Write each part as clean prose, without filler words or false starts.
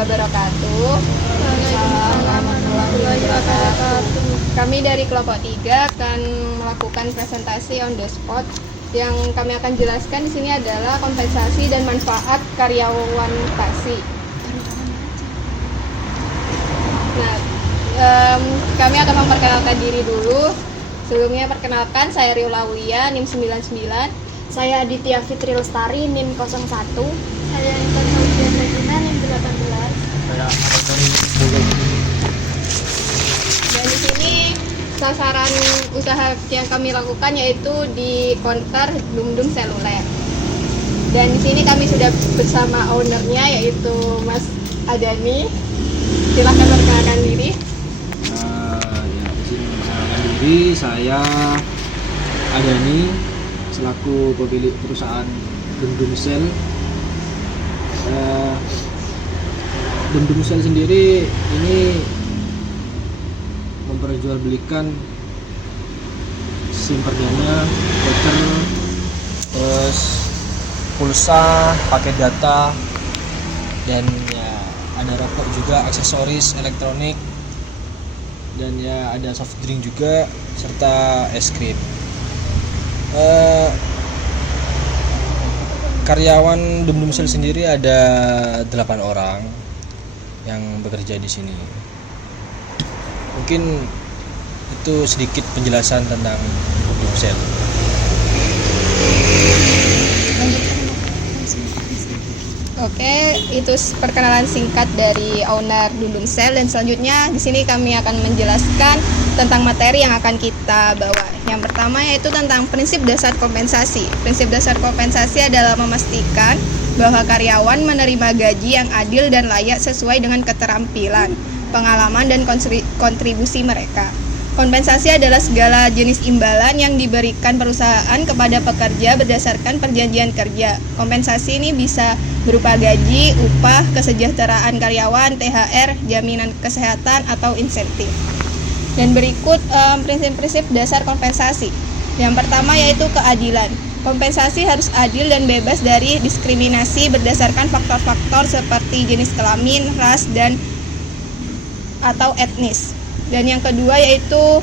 wabarakatuh. Kami dari kelompok 3 akan melakukan presentasi on the spot. Yang kami akan jelaskan di sini adalah kompensasi dan manfaat karyawan Tasi. Nah, kami akan memperkenalkan diri dulu. Sebelumnya perkenalkan, saya Riul Aulia, NIM 99. Saya Aditya Fitri Lestari, NIM 01. Saya Intan Aulia Regina, NIM 18. Saya Ahmad Dhani, Boga. Dan di sini sasaran usaha yang kami lakukan yaitu di konter Dumdum Seluler. Dan di sini kami sudah bersama ownernya yaitu Mas Adani. Silakan perkenalkan diri. Di sini memperkenalkan diri, saya Adani selaku pemilik perusahaan Dumdum Sel. Dumdum Sel sendiri ini memperjualbelikan SIM perdana, voucher, terus pulsa, paket data, dan ya ada rokok juga, aksesoris elektronik, dan ya ada soft drink juga serta es krim. Karyawan Dumdum Sel sendiri ada 8 orang yang bekerja di sini. Mungkin itu sedikit penjelasan tentang Dumdum Sel. Oke, itu perkenalan singkat dari owner Dumdum Sel, dan selanjutnya di sini kami akan menjelaskan tentang materi yang akan kita bawa. Yang pertama yaitu tentang prinsip dasar kompensasi. Prinsip dasar kompensasi adalah memastikan bahwa karyawan menerima gaji yang adil dan layak sesuai dengan keterampilan, pengalaman, dan kontribusi mereka. Kompensasi adalah segala jenis imbalan yang diberikan perusahaan kepada pekerja berdasarkan perjanjian kerja. Kompensasi ini bisa berupa gaji, upah, kesejahteraan karyawan, THR, jaminan kesehatan, atau insentif. Dan berikut prinsip-prinsip dasar kompensasi. Yang pertama yaitu keadilan. Kompensasi harus adil dan bebas dari diskriminasi berdasarkan faktor-faktor seperti jenis kelamin, ras, dan atau etnis. Dan yang kedua yaitu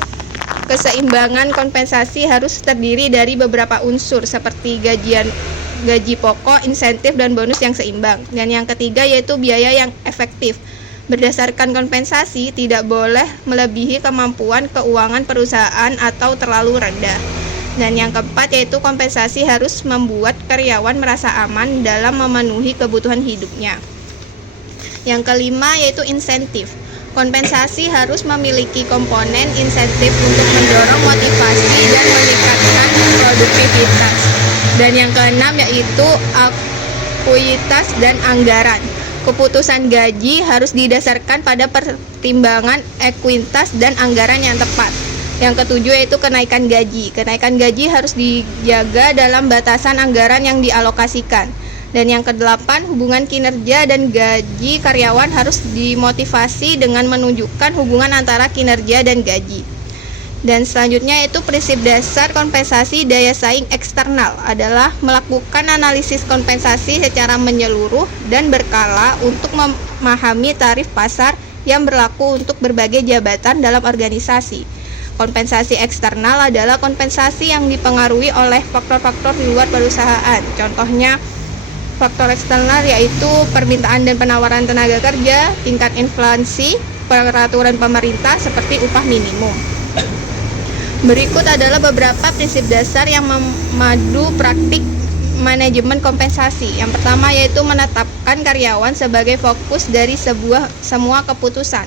keseimbangan. Kompensasi harus terdiri dari beberapa unsur seperti gaji pokok, insentif, dan bonus yang seimbang. Dan yang ketiga yaitu biaya yang efektif. Berdasarkan kompensasi tidak boleh melebihi kemampuan keuangan perusahaan atau terlalu rendah. Dan yang keempat yaitu kompensasi harus membuat karyawan merasa aman dalam memenuhi kebutuhan hidupnya. Yang kelima yaitu insentif. Kompensasi harus memiliki komponen insentif untuk mendorong motivasi dan meningkatkan produktivitas. Dan yang keenam yaitu akuitas dan anggaran. Keputusan gaji harus didasarkan pada pertimbangan ekuitas dan anggaran yang tepat. Yang ketujuh yaitu kenaikan gaji. Kenaikan gaji harus dijaga dalam batasan anggaran yang dialokasikan. Dan yang kedelapan, hubungan kinerja dan gaji karyawan harus dimotivasi dengan menunjukkan hubungan antara kinerja dan gaji. Dan selanjutnya yaitu prinsip dasar kompensasi daya saing eksternal adalah melakukan analisis kompensasi secara menyeluruh dan berkala untuk memahami tarif pasar yang berlaku untuk berbagai jabatan dalam organisasi. Kompensasi eksternal adalah kompensasi yang dipengaruhi oleh faktor-faktor di luar perusahaan. Contohnya faktor eksternal yaitu permintaan dan penawaran tenaga kerja, tingkat inflasi, peraturan pemerintah seperti upah minimum. Berikut adalah beberapa prinsip dasar yang memadu praktik manajemen kompensasi. Yang pertama yaitu menetapkan karyawan sebagai fokus dari semua keputusan.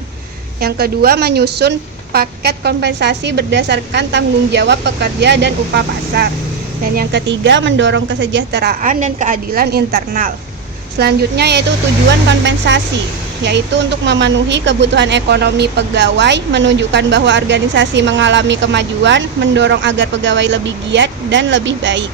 Yang kedua, menyusun paket kompensasi berdasarkan tanggung jawab pekerja dan upah pasar. Dan yang ketiga, mendorong kesejahteraan dan keadilan internal. Selanjutnya yaitu tujuan kompensasi, yaitu untuk memenuhi kebutuhan ekonomi pegawai, menunjukkan bahwa organisasi mengalami kemajuan, mendorong agar pegawai lebih giat dan lebih baik.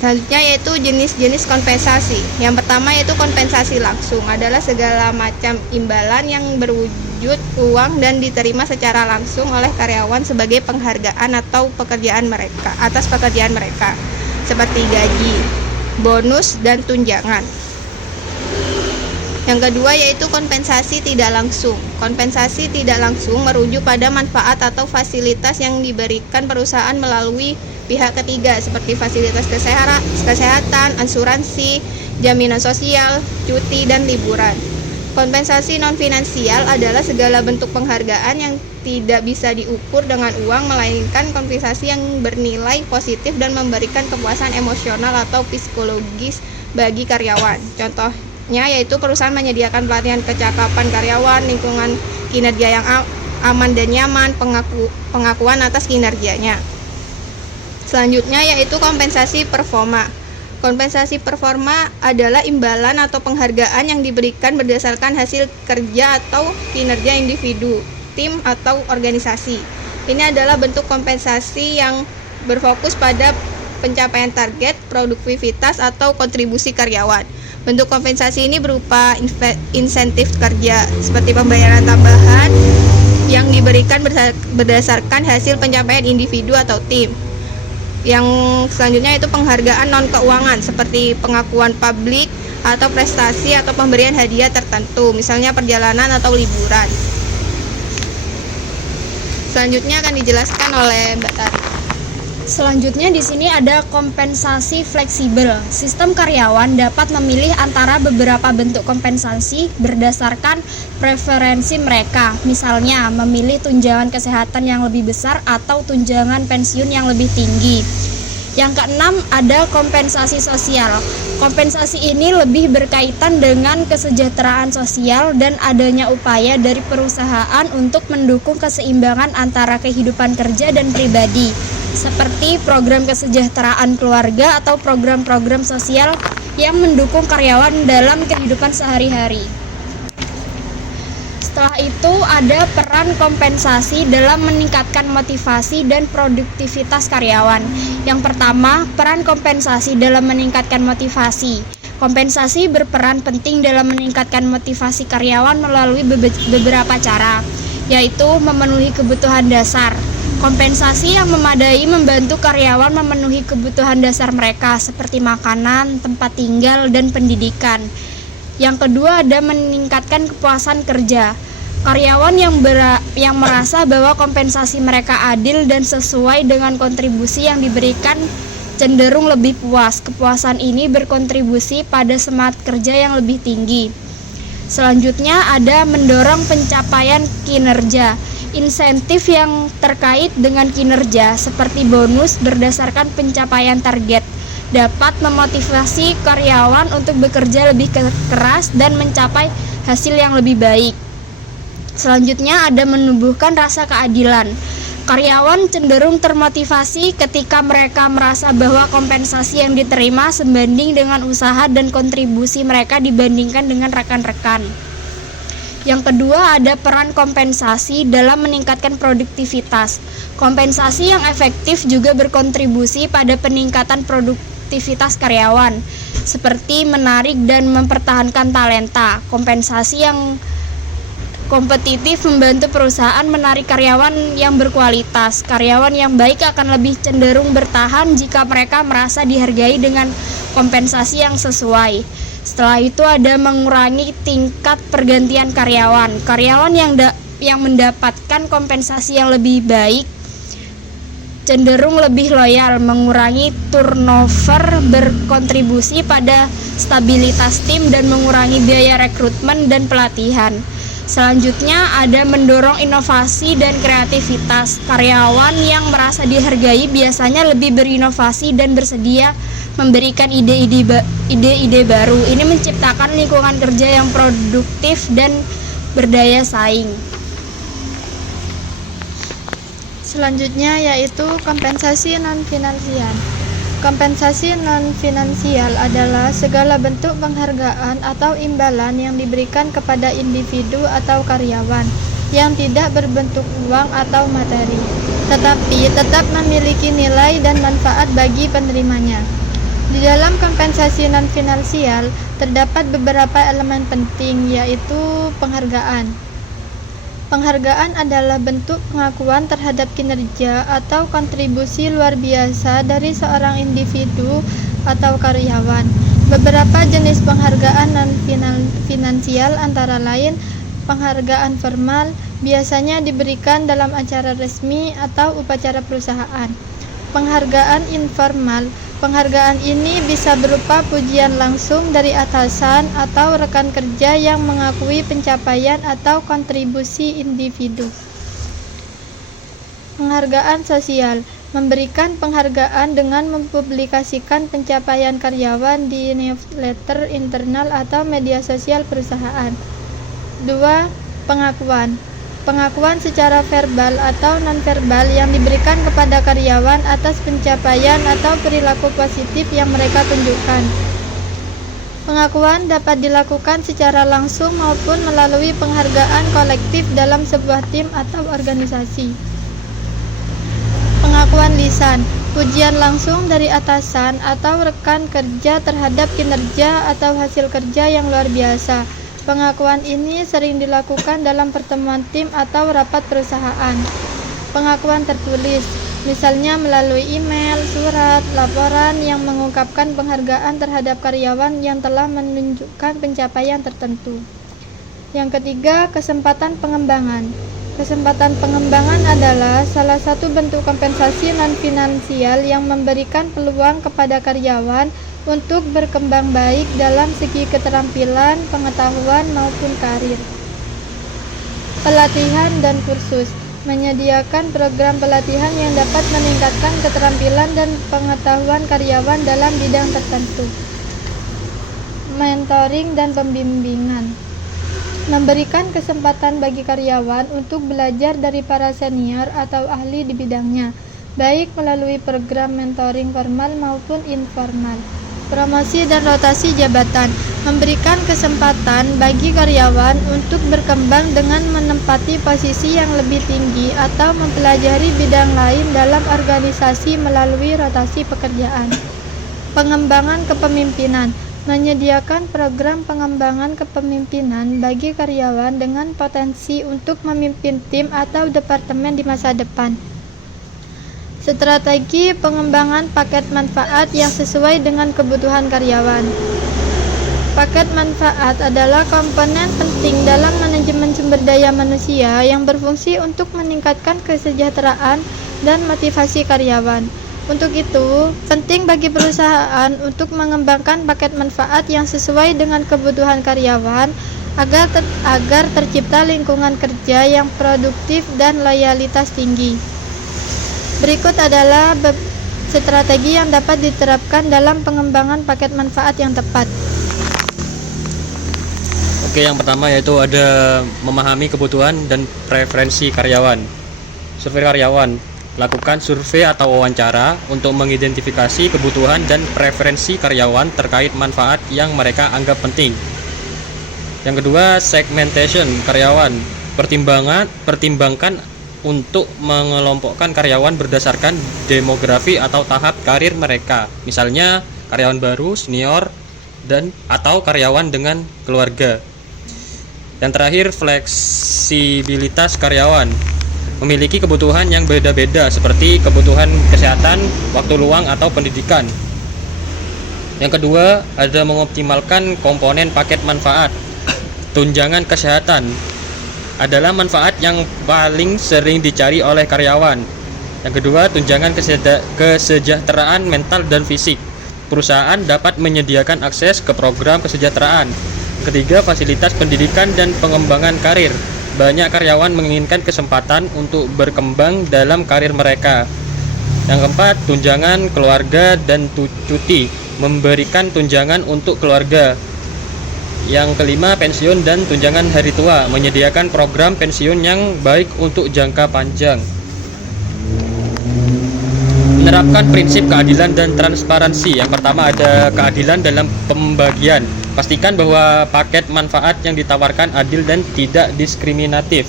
Selanjutnya yaitu jenis-jenis kompensasi. Yang pertama yaitu kompensasi langsung, adalah segala macam imbalan yang berwujud uang dan diterima secara langsung oleh karyawan sebagai penghargaan atau pekerjaan mereka atas pekerjaan mereka, seperti gaji, bonus, dan tunjangan. Yang kedua yaitu kompensasi tidak langsung. Kompensasi tidak langsung merujuk pada manfaat atau fasilitas yang diberikan perusahaan melalui pihak ketiga seperti fasilitas kesehatan, asuransi, jaminan sosial, cuti, dan liburan. Kompensasi non-finansial adalah segala bentuk penghargaan yang tidak bisa diukur dengan uang, melainkan kompensasi yang bernilai positif dan memberikan kepuasan emosional atau psikologis bagi karyawan. Contohnya yaitu perusahaan menyediakan pelatihan kecakapan karyawan, lingkungan kinerja yang aman dan nyaman, pengakuan atas kinerjanya. Selanjutnya yaitu kompensasi performa. Kompensasi performa adalah imbalan atau penghargaan yang diberikan berdasarkan hasil kerja atau kinerja individu, tim, atau organisasi. Ini adalah bentuk kompensasi yang berfokus pada pencapaian target, produktivitas, atau kontribusi karyawan. Bentuk kompensasi ini berupa insentif kerja, seperti pembayaran tambahan yang diberikan berdasarkan hasil pencapaian individu atau tim. Yang selanjutnya itu penghargaan non-keuangan seperti pengakuan publik atau prestasi atau pemberian hadiah tertentu, misalnya perjalanan atau liburan. Selanjutnya akan dijelaskan oleh Mbak Tari. Selanjutnya di sini ada kompensasi fleksibel. Sistem karyawan dapat memilih antara beberapa bentuk kompensasi berdasarkan preferensi mereka. Misalnya, memilih tunjangan kesehatan yang lebih besar atau tunjangan pensiun yang lebih tinggi. Yang keenam, ada kompensasi sosial. Kompensasi ini lebih berkaitan dengan kesejahteraan sosial dan adanya upaya dari perusahaan untuk mendukung keseimbangan antara kehidupan kerja dan pribadi, seperti program kesejahteraan keluarga atau program-program sosial yang mendukung karyawan dalam kehidupan sehari-hari. Setelah itu ada peran kompensasi dalam meningkatkan motivasi dan produktivitas karyawan. Yang pertama, peran kompensasi dalam meningkatkan motivasi. Kompensasi berperan penting dalam meningkatkan motivasi karyawan melalui beberapa cara, yaitu memenuhi kebutuhan dasar. Kompensasi yang memadai membantu karyawan memenuhi kebutuhan dasar mereka seperti makanan, tempat tinggal, dan pendidikan. Yang kedua ada meningkatkan kepuasan kerja. Karyawan yang merasa bahwa kompensasi mereka adil dan sesuai dengan kontribusi yang diberikan cenderung lebih puas. Kepuasan ini berkontribusi pada semangat kerja yang lebih tinggi. Selanjutnya ada mendorong pencapaian kinerja. Insentif yang terkait dengan kinerja seperti bonus berdasarkan pencapaian target dapat memotivasi karyawan untuk bekerja lebih keras dan mencapai hasil yang lebih baik. Selanjutnya ada menumbuhkan rasa keadilan. Karyawan cenderung termotivasi ketika mereka merasa bahwa kompensasi yang diterima sebanding dengan usaha dan kontribusi mereka dibandingkan dengan rekan-rekan. Yang kedua ada peran kompensasi dalam meningkatkan produktivitas. Kompensasi yang efektif juga berkontribusi pada peningkatan produktivitas karyawan, seperti menarik dan mempertahankan talenta. Kompensasi yang kompetitif membantu perusahaan menarik karyawan yang berkualitas. Karyawan yang baik akan lebih cenderung bertahan jika mereka merasa dihargai dengan kompensasi yang sesuai. Setelah itu ada mengurangi tingkat pergantian karyawan. Karyawan yang mendapatkan kompensasi yang lebih baik cenderung lebih loyal, mengurangi turnover, berkontribusi pada stabilitas tim dan mengurangi biaya rekrutmen dan pelatihan. Selanjutnya ada mendorong inovasi dan kreativitas. Karyawan yang merasa dihargai biasanya lebih berinovasi dan bersedia memberikan ide-ide baru. Ini menciptakan lingkungan kerja yang produktif dan berdaya saing. Selanjutnya yaitu kompensasi non-finansial. Kompensasi non-finansial adalah segala bentuk penghargaan atau imbalan yang diberikan kepada individu atau karyawan yang tidak berbentuk uang atau materi, tetapi tetap memiliki nilai dan manfaat bagi penerimanya. Di dalam kompensasi non-finansial terdapat beberapa elemen penting, yaitu penghargaan. Penghargaan adalah bentuk pengakuan terhadap kinerja atau kontribusi luar biasa dari seorang individu atau karyawan Beberapa jenis penghargaan non-finansial antara lain penghargaan formal biasanya diberikan dalam acara resmi atau upacara perusahaan. Penghargaan informal, penghargaan ini bisa berupa pujian langsung dari atasan atau rekan kerja yang mengakui pencapaian atau kontribusi individu. Penghargaan sosial, memberikan penghargaan dengan mempublikasikan pencapaian karyawan di newsletter internal atau media sosial perusahaan. 2. Pengakuan. Pengakuan secara verbal atau nonverbal yang diberikan kepada karyawan atas pencapaian atau perilaku positif yang mereka tunjukkan. Pengakuan dapat dilakukan secara langsung maupun melalui penghargaan kolektif dalam sebuah tim atau organisasi. Pengakuan lisan, pujian langsung dari atasan atau rekan kerja terhadap kinerja atau hasil kerja yang luar biasa. Pengakuan ini sering dilakukan dalam pertemuan tim atau rapat perusahaan. Pengakuan tertulis, misalnya melalui email, surat, laporan yang mengungkapkan penghargaan terhadap karyawan yang telah menunjukkan pencapaian tertentu. Yang ketiga, kesempatan pengembangan. Kesempatan pengembangan adalah salah satu bentuk kompensasi non-finansial yang memberikan peluang kepada karyawan untuk berkembang baik dalam segi keterampilan, pengetahuan, maupun karir. Pelatihan dan kursus menyediakan program pelatihan yang dapat meningkatkan keterampilan dan pengetahuan karyawan dalam bidang tertentu. Mentoring dan pembimbingan memberikan kesempatan bagi karyawan untuk belajar dari para senior atau ahli di bidangnya, baik melalui program mentoring formal maupun informal. Promosi dan rotasi jabatan memberikan kesempatan bagi karyawan untuk berkembang dengan menempati posisi yang lebih tinggi atau mempelajari bidang lain dalam organisasi melalui rotasi pekerjaan. Pengembangan kepemimpinan menyediakan program pengembangan kepemimpinan bagi karyawan dengan potensi untuk memimpin tim atau departemen di masa depan. Strategi pengembangan paket manfaat yang sesuai dengan kebutuhan karyawan. Paket manfaat adalah komponen penting dalam manajemen sumber daya manusia yang berfungsi untuk meningkatkan kesejahteraan dan motivasi karyawan. Untuk itu, penting bagi perusahaan untuk mengembangkan paket manfaat yang sesuai dengan kebutuhan karyawan agar tercipta lingkungan kerja yang produktif dan loyalitas tinggi. Berikut adalah strategi yang dapat diterapkan dalam pengembangan paket manfaat yang tepat. Oke, yang pertama yaitu ada memahami kebutuhan dan preferensi karyawan. Survei karyawan. Lakukan survei atau wawancara untuk mengidentifikasi kebutuhan dan preferensi karyawan terkait manfaat yang mereka anggap penting. Yang kedua, segmentation karyawan. Pertimbangkan untuk mengelompokkan karyawan berdasarkan demografi atau tahap karir mereka. Misalnya, karyawan baru, senior, dan atau karyawan dengan keluarga. Yang terakhir, fleksibilitas karyawan. Memiliki kebutuhan yang beda-beda seperti kebutuhan kesehatan, waktu luang, atau pendidikan. Yang kedua, ada mengoptimalkan komponen paket manfaat. Tunjangan kesehatan adalah manfaat yang paling sering dicari oleh karyawan. Yang kedua, tunjangan kesejahteraan mental dan fisik. Perusahaan dapat menyediakan akses ke program kesejahteraan. Ketiga, fasilitas pendidikan dan pengembangan karir. Banyak karyawan menginginkan kesempatan untuk berkembang dalam karir mereka. Yang keempat, tunjangan keluarga dan cuti, memberikan tunjangan untuk keluarga. Yang kelima, pensiun dan tunjangan hari tua, menyediakan program pensiun yang baik untuk jangka panjang. Menerapkan prinsip keadilan dan transparansi. Yang pertama ada keadilan dalam pembagian. Pastikan bahwa paket manfaat yang ditawarkan adil dan tidak diskriminatif.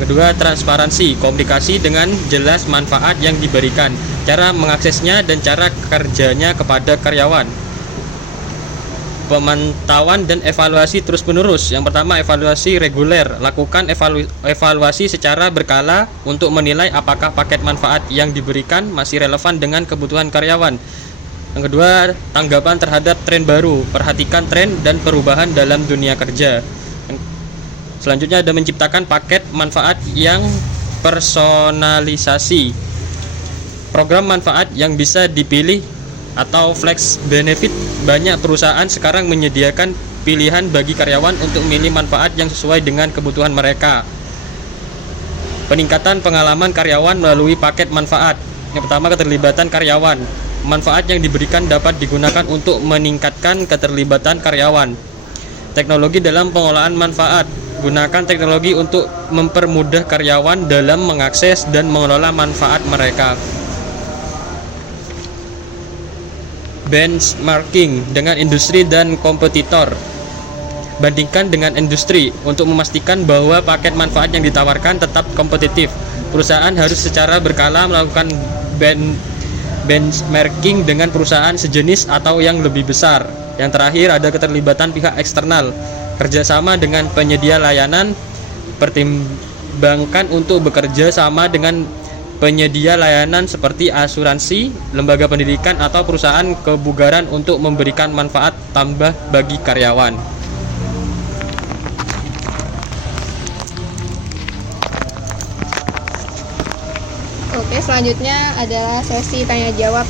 Kedua, transparansi, komunikasi dengan jelas manfaat yang diberikan, cara mengaksesnya dan cara kerjanya kepada karyawan. Pemantauan dan evaluasi terus-menerus. Yang pertama, evaluasi reguler. Lakukan evaluasi secara berkala untuk menilai apakah paket manfaat yang diberikan masih relevan dengan kebutuhan karyawan. Yang kedua, tanggapan terhadap tren baru. Perhatikan tren dan perubahan dalam dunia kerja. Selanjutnya ada menciptakan paket manfaat yang personalisasi. Program manfaat yang bisa dipilih atau flex benefit. Banyak perusahaan sekarang menyediakan pilihan bagi karyawan untuk memilih manfaat yang sesuai dengan kebutuhan mereka. Peningkatan pengalaman karyawan melalui paket manfaat. Yang pertama, keterlibatan karyawan. Manfaat yang diberikan dapat digunakan untuk meningkatkan keterlibatan karyawan. Teknologi dalam pengolahan manfaat. Gunakan teknologi untuk mempermudah karyawan dalam mengakses dan mengelola manfaat mereka. Benchmarking dengan industri dan kompetitor. Bandingkan dengan industri untuk memastikan bahwa paket manfaat yang ditawarkan tetap kompetitif. Perusahaan harus secara berkala melakukan benchmarking dengan perusahaan sejenis atau yang lebih besar. Yang terakhir ada keterlibatan pihak eksternal. Kerjasama dengan penyedia layanan. Pertimbangkan untuk bekerja sama dengan penyedia layanan seperti asuransi, lembaga pendidikan, atau perusahaan kebugaran untuk memberikan manfaat tambah bagi karyawan. Oke, selanjutnya adalah sesi tanya jawab.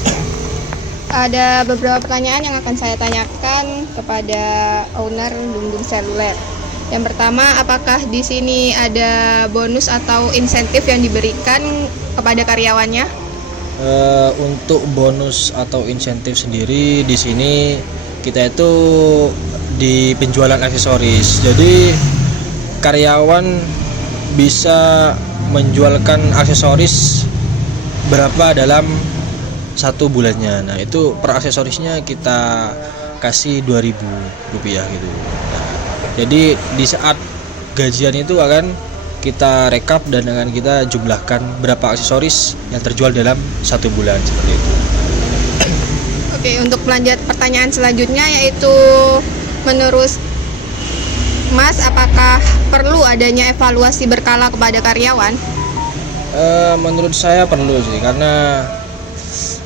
Ada beberapa pertanyaan yang akan saya tanyakan kepada owner Dum Seluler. Yang pertama, apakah di sini ada bonus atau insentif yang diberikan kepada karyawannya? Untuk bonus atau insentif sendiri di sini kita itu di penjualan aksesoris. Jadi karyawan bisa menjualkan aksesoris berapa dalam satu bulannya. Nah, itu per aksesorisnya kita kasih Rp2.000 gitu. Nah, jadi di saat gajian itu akan kita rekap dan akan kita jumlahkan berapa aksesoris yang terjual dalam satu bulan, seperti itu. Oke, untuk melanjut pertanyaan selanjutnya, yaitu menurut Mas, apakah perlu adanya evaluasi berkala kepada karyawan? Menurut saya perlu sih, karena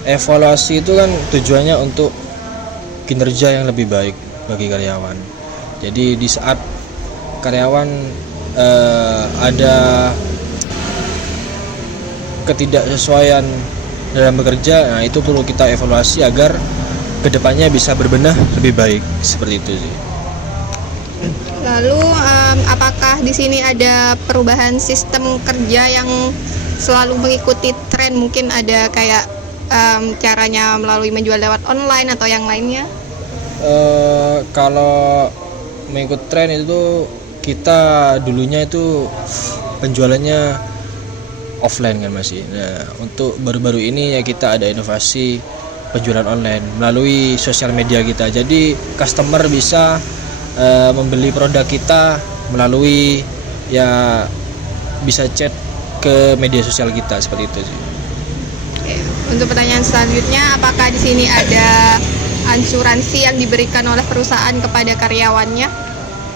evaluasi itu kan tujuannya untuk kinerja yang lebih baik bagi karyawan. Jadi di saat karyawan ada ketidaksesuaian dalam bekerja, nah itu perlu kita evaluasi agar kedepannya bisa berbenah lebih baik, seperti itu sih. Lalu apakah di sini ada perubahan sistem kerja yang selalu mengikuti tren? Mungkin ada kayak caranya melalui menjual lewat online atau yang lainnya? Kalau mengikut tren itu kita dulunya itu penjualannya offline kan masih. Nah, untuk baru-baru ini ya kita ada inovasi penjualan online melalui sosial media kita. Jadi customer bisa membeli produk kita melalui ya bisa chat ke media sosial kita, seperti itu sih. Oke, untuk pertanyaan selanjutnya, apakah di sini ada asuransi yang diberikan oleh perusahaan kepada karyawannya?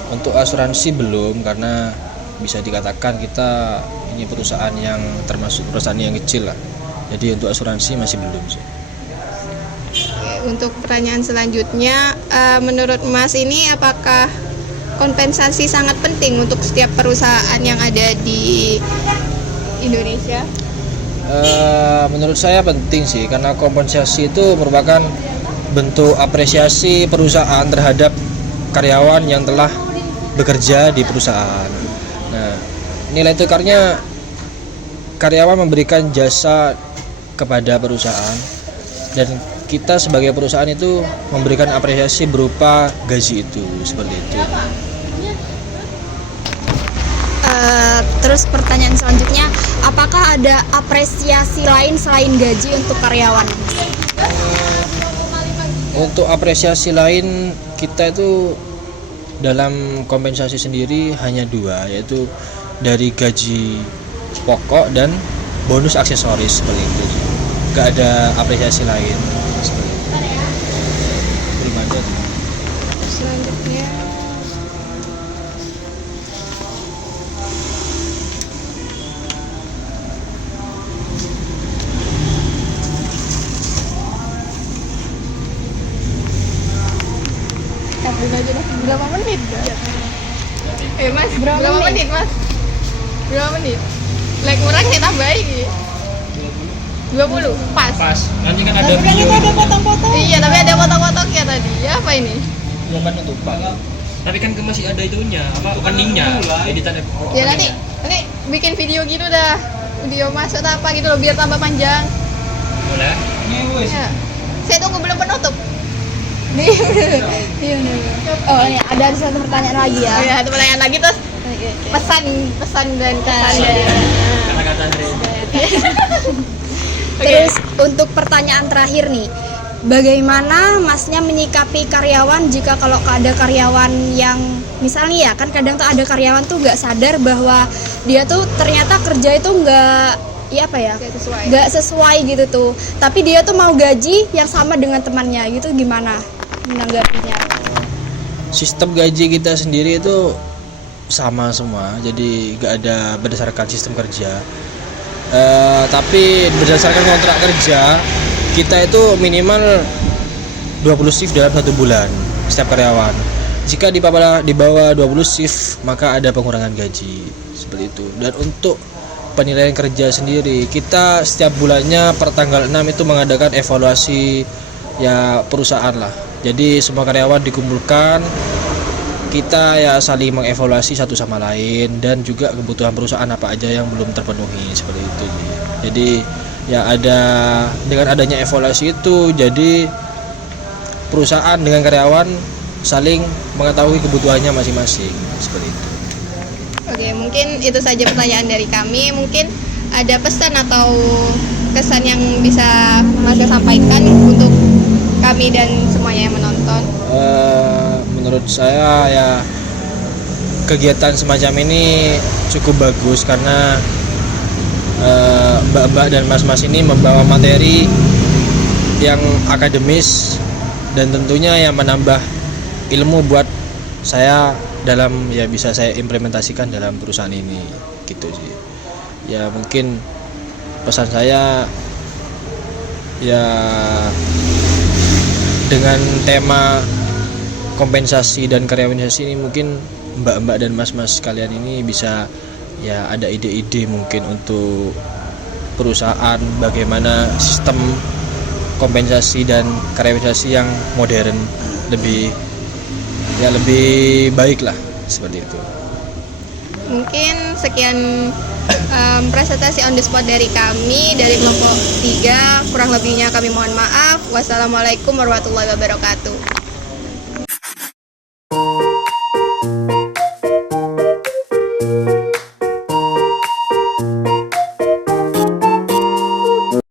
Untuk asuransi belum, karena bisa dikatakan kita ini perusahaan yang termasuk perusahaan yang kecil lah. Jadi untuk asuransi masih belum sih. Untuk pertanyaan selanjutnya, menurut Mas ini apakah kompensasi sangat penting untuk setiap perusahaan yang ada di Indonesia? Menurut saya penting sih, karena kompensasi itu merupakan bentuk apresiasi perusahaan terhadap karyawan yang telah bekerja di perusahaan. Nah, nilai tukarnya karyawan memberikan jasa kepada perusahaan dan kita sebagai perusahaan itu memberikan apresiasi berupa gaji itu, seperti itu. Terus pertanyaan selanjutnya, apakah ada apresiasi lain selain gaji untuk karyawan? Untuk apresiasi lain kita itu dalam kompensasi sendiri hanya dua, yaitu dari gaji pokok dan bonus aksesoris, seperti itu. Gak ada apresiasi lain. Belum ada. Selanjutnya, liatin aja dah. Berapa menit? Mas, berapa menit mas? Berapa menit? Like kurang saya tambahin 20, pas. Nanti kan ada Tapi kan itu ada potong-potong. Iya, tapi ada potong-potongnya tadi. Ya apa ini? momen penutupan. tapi kan masih ada itunya apa openingnya editan Ya nanti bikin video gitu dah. Video masuk atau apa gitu loh biar tambah panjang. boleh. Ya. Saya tunggu belum penutup. Nih, iya bener. Oh, ini ada satu pertanyaan lagi ya. Oh ya, satu pertanyaan lagi terus pesan dan kesan dari Kata-kata dari Terus untuk pertanyaan terakhir nih, bagaimana masnya menyikapi karyawan jika kalau ada karyawan yang misalnya ya kan kadang tuh ada karyawan tuh nggak sadar bahwa dia tuh ternyata kerja itu nggak sesuai gitu tuh, tapi dia tuh mau gaji yang sama dengan temannya gitu, gimana menanggapinya? Sistem gaji kita sendiri itu sama semua, jadi nggak ada berdasarkan sistem kerja. Tapi berdasarkan kontrak kerja kita itu minimal 20 shift dalam 1 bulan setiap karyawan. Jika di bawah 20 shift maka ada pengurangan gaji seperti itu. Dan untuk penilaian kerja sendiri kita setiap bulannya per tanggal 6 itu mengadakan evaluasi ya perusahaan lah. Jadi semua karyawan dikumpulkan, kita ya saling mengevaluasi satu sama lain dan juga kebutuhan perusahaan apa aja yang belum terpenuhi seperti itu. Jadi ya dengan adanya evaluasi itu jadi perusahaan dengan karyawan saling mengetahui kebutuhannya masing-masing seperti itu. Oke, mungkin itu saja pertanyaan dari kami. Mungkin ada pesan atau kesan yang bisa Mas sampaikan untuk kami dan semuanya yang menonton. Menurut saya ya kegiatan semacam ini cukup bagus karena mbak-mbak dan mas-mas ini membawa materi yang akademis dan tentunya yang menambah ilmu buat saya dalam ya bisa saya implementasikan dalam perusahaan ini gitu sih. Ya mungkin pesan saya ya dengan tema kompensasi dan karyawanisasi ini mungkin mbak-mbak dan mas-mas kalian ini bisa ya ada ide-ide mungkin untuk perusahaan bagaimana sistem kompensasi dan karyawanisasi yang modern lebih baik lah seperti itu. Mungkin sekian presentasi on the spot dari kami dari kelompok 3. Kurang lebihnya kami mohon maaf. Wassalamualaikum warahmatullahi wabarakatuh.